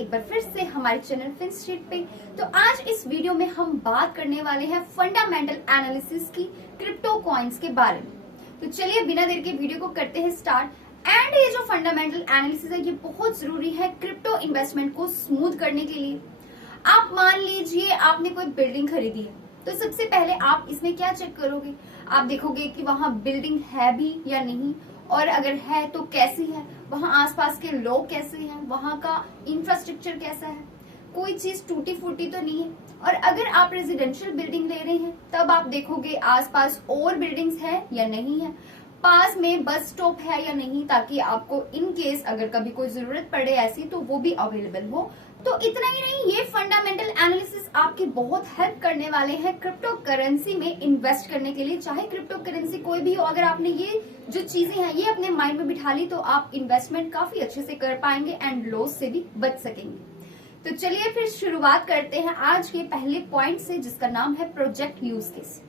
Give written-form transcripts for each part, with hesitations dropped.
एक बार फिर से हमारे चैनल फिनस्ट्रीट पे। तो आज इस वीडियो में हम बात करने वाले हैं फंडामेंटल एनालिसिस की क्रिप्टो कॉइन्स के बारे में। तो चलिए बिना देर के वीडियो को करते हैं स्टार्ट। एंड ये जो फंडामेंटल एनालिसिस है ये बहुत जरूरी है क्रिप्टो इन्वेस्टमेंट को स्मूथ करने के लिए। आप मान लीजिए आपने कोई बिल्डिंग खरीदी है, तो सबसे पहले आप इसमें क्या चेक करोगे? आप देखोगे कि वहां बिल्डिंग है भी या नहीं, और अगर है तो कैसी है, वहां आसपास के लोग कैसे हैं, वहां का इंफ्रास्ट्रक्चर कैसा है, कोई चीज टूटी फूटी तो नहीं है। और अगर आप रेजिडेंशियल बिल्डिंग ले रहे हैं तब आप देखोगे आसपास और बिल्डिंग्स है या नहीं है, पास में बस स्टॉप है या नहीं, ताकि आपको इन केस अगर कभी कोई जरूरत पड़े ऐसी तो वो भी अवेलेबल हो। तो इतना ही नहीं, ये फंडामेंटल एनालिसिस आपकी बहुत हेल्प करने वाले हैं क्रिप्टो करेंसी में इन्वेस्ट करने के लिए। चाहे क्रिप्टो करेंसी कोई भी हो, अगर आपने ये जो चीजें हैं ये अपने माइंड में बिठा ली तो आप इन्वेस्टमेंट काफी अच्छे से कर पाएंगे एंड लॉस से भी बच सकेंगे। तो चलिए फिर शुरुआत करते हैं आज के पहले पॉइंट से, जिसका नाम है प्रोजेक्ट यूज केस।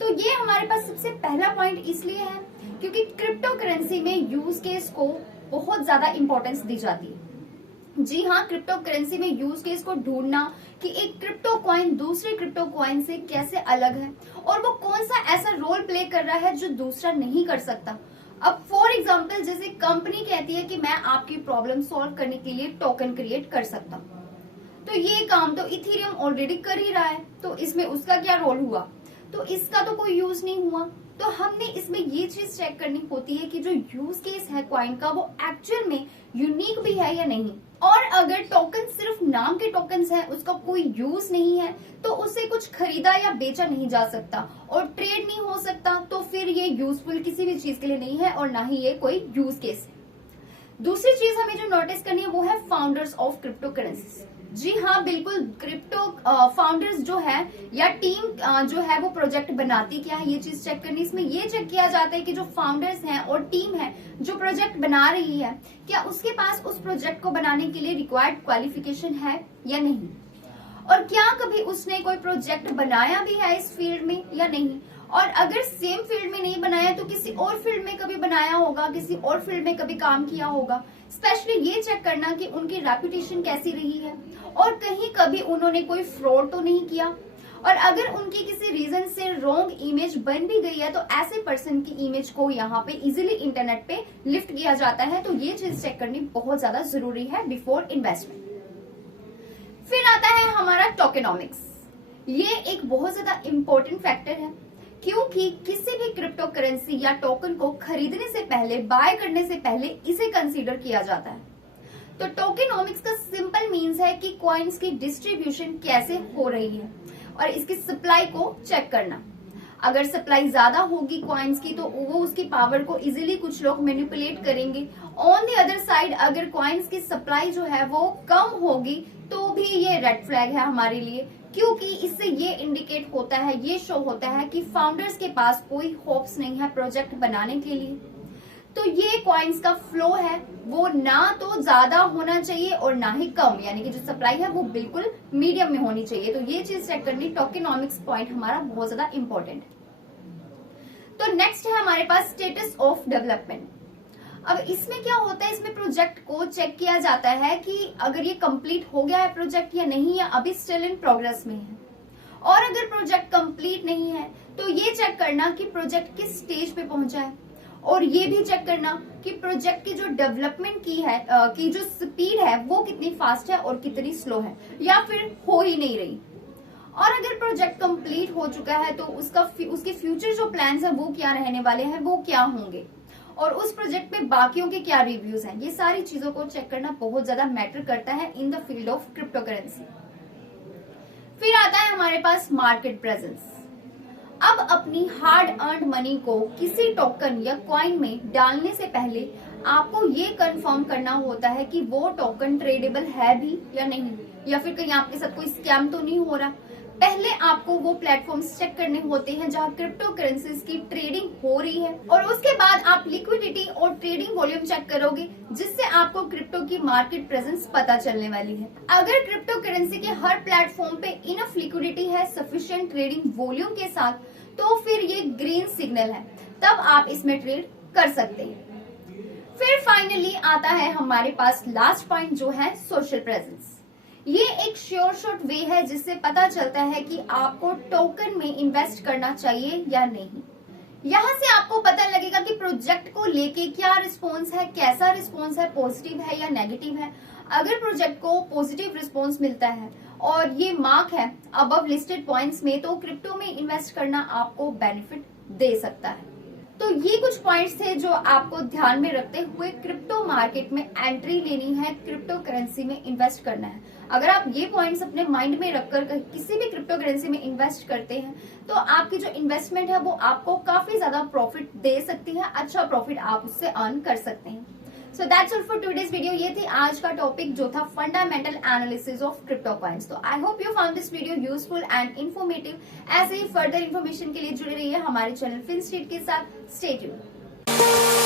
तो ये हमारे पास सबसे पहला पॉइंट इसलिए है क्योंकि क्रिप्टो करेंसी में यूज केस को बहुत ज्यादा इंपॉर्टेंस दी जाती है। जी हाँ, क्रिप्टो करेंसी में यूज केस को ढूंढना कि एक क्रिप्टो कॉइन दूसरे क्रिप्टो कॉइन से कैसे अलग है और वो कौन सा ऐसा रोल प्ले कर रहा है जो दूसरा नहीं कर सकता। अब फॉर एग्जांपल जैसे कंपनी कहती है कि मैं आपकी प्रॉब्लम सॉल्व करने के लिए टोकन क्रिएट कर सकता हूँ, तो ये काम तो इथेरियम ऑलरेडी कर ही रहा है, तो इसमें उसका क्या रोल हुआ? तो इसका तो कोई यूज नहीं हुआ। तो हमने इसमें ये चीज चेक करनी होती है कि जो यूज केस है कॉइन का वो एक्चुअल में यूनिक भी है या नहीं। और अगर टोकन सिर्फ नाम के टोकन्स हैं, उसका कोई यूज नहीं है, तो उसे कुछ खरीदा या बेचा नहीं जा सकता और ट्रेड नहीं हो सकता, तो फिर ये यूजफुल किसी भी चीज के लिए नहीं है और ना ही ये कोई यूज केस है। दूसरी चीज हमें जो नोटिस करनी है वो है फाउंडर्स ऑफ क्रिप्टो करेंसीज। जी हाँ, बिल्कुल, क्रिप्टो फाउंडर्स जो है या टीम जो है वो प्रोजेक्ट बनाती क्या है, ये चीज चेक करनी। इसमें ये चेक किया जाता है कि जो फाउंडर्स हैं और टीम है जो प्रोजेक्ट बना रही है, क्या उसके पास उस प्रोजेक्ट को बनाने के लिए रिक्वायर्ड क्वालिफिकेशन है या नहीं, और क्या कभी उसने कोई प्रोजेक्ट बनाया भी है इस फील्ड में या नहीं। और अगर सेम फील्ड में नहीं बनाया तो किसी और फील्ड में कभी बनाया होगा, किसी और फील्ड में कभी काम किया होगा। स्पेशली ये चेक करना कि उनकी रेपुटेशन कैसी रही है और कहीं कभी उन्होंने कोई फ्रॉड तो नहीं किया। और अगर उनकी किसी रीजन से रॉन्ग इमेज बन भी गई है तो ऐसे पर्सन की इमेज को यहाँ पे इजीली इंटरनेट पे लिफ्ट किया जाता है। तो ये चीज चेक करनी बहुत ज्यादा जरूरी है बिफोर इन्वेस्टमेंट। फिर आता है हमारा टोकेनॉमिक्स। ये एक बहुत ज्यादा इंपॉर्टेंट फैक्टर है क्योंकि किसी भी क्रिप्टो करेंसी या टोकन को खरीदने से पहले, बाय करने से पहले इसे कंसीडर किया जाता है। तो टोकेनॉमिक्स का सिंपल मीन्स है कि कॉइन्स की डिस्ट्रीब्यूशन कैसे हो रही है और इसकी सप्लाई को चेक करना। अगर सप्लाई ज्यादा होगी कॉइन्स की तो वो उसकी पावर को इजीली कुछ लोग मैनिपुलेट करेंगे। ऑन द अदर साइड अगर कॉइन्स की सप्लाई जो है वो कम होगी तो भी ये रेड फ्लैग है हमारे लिए, क्योंकि इससे ये इंडिकेट होता है, ये शो होता है कि फाउंडर्स के पास कोई होप्स नहीं है प्रोजेक्ट बनाने के लिए। तो ये कॉइन्स का फ्लो है वो ना तो ज्यादा होना चाहिए और ना ही कम, यानी कि जो सप्लाई है वो बिल्कुल मीडियम में होनी चाहिए। तो ये चीज चेक करनी, टोकेनॉमिक्स पॉइंट हमारा बहुत ज्यादा इंपॉर्टेंट है। तो नेक्स्ट है हमारे पास स्टेटस ऑफ डेवलपमेंट। अब इसमें क्या होता है, इसमें प्रोजेक्ट को चेक किया जाता है कि अगर ये कंप्लीट हो गया है प्रोजेक्ट या नहीं, या अभी स्टिल इन प्रोग्रेस में है। और अगर प्रोजेक्ट कंप्लीट नहीं है तो ये चेक करना कि प्रोजेक्ट किस स्टेज पे पहुंचा है, और ये भी चेक करना कि प्रोजेक्ट की जो डेवलपमेंट की है की जो स्पीड है वो कितनी फास्ट है और कितनी स्लो है, या फिर हो ही नहीं रही। और अगर प्रोजेक्ट कंप्लीट हो चुका है तो उसके फ्यूचर जो प्लान्स है वो क्या रहने वाले हैं, वो क्या होंगे, और उस प्रोजेक्ट पे बाकियों के क्या रिव्यूज हैं। ये सारी चीजों को चेक करना बहुत ज्यादा मैटर करता है in the field of crypto currency. फिर आता है हमारे पास मार्केट प्रेजेंस। अब अपनी हार्ड अर्न्ड मनी को किसी टोकन या कॉइन में डालने से पहले आपको ये कंफर्म करना होता है कि वो टोकन ट्रेडेबल है भी या नहीं, या फिर कहीं आपके साथ कोई स्कैम तो नहीं हो रहा। पहले आपको वो प्लेटफॉर्म्स चेक करने होते हैं जहां क्रिप्टो करेंसीज की ट्रेडिंग हो रही है, और उसके बाद आप लिक्विडिटी और ट्रेडिंग वॉल्यूम चेक करोगे, जिससे आपको क्रिप्टो की मार्केट प्रेजेंस पता चलने वाली है। अगर क्रिप्टो करेंसी के हर प्लेटफॉर्म पे इनफ लिक्विडिटी है सफिशिएंट ट्रेडिंग वॉल्यूम के साथ, तो फिर ये ग्रीन सिग्नल है, तब आप इसमें ट्रेड कर सकते हैं। फिर फाइनली आता है हमारे पास लास्ट पॉइंट जो है सोशल प्रेजेंस। ये एक श्योर शॉट वे है जिससे पता चलता है कि आपको टोकन में इन्वेस्ट करना चाहिए या नहीं। यहाँ से आपको पता लगेगा कि प्रोजेक्ट को लेके क्या रिस्पॉन्स है, कैसा रिस्पॉन्स है, पॉजिटिव है या नेगेटिव है। अगर प्रोजेक्ट को पॉजिटिव रिस्पॉन्स मिलता है और ये मार्क है अबव लिस्टेड पॉइंट्स में, तो क्रिप्टो में इन्वेस्ट करना आपको बेनिफिट दे सकता है। तो ये कुछ पॉइंट्स थे जो आपको ध्यान में रखते हुए क्रिप्टो मार्केट में एंट्री लेनी है, क्रिप्टो करेंसी में इन्वेस्ट करना है। अगर आप ये पॉइंट्स अपने माइंड में रखकर किसी भी क्रिप्टो करेंसी में इन्वेस्ट करते हैं तो आपकी जो इन्वेस्टमेंट है वो आपको काफी ज्यादा प्रॉफिट दे सकती है, अच्छा प्रॉफिट आप उससे अर्न कर सकते हैं। So that's all for today's video. ये थी आज का टॉपिक जो था fundamental analysis of crypto coins. तो I hope you found this video useful and informative. ऐसे ही फर्दर इन्फॉर्मेशन के लिए जुड़े रहिए हमारे चैनल फिनस्ट्रीट के साथ। Stay tuned.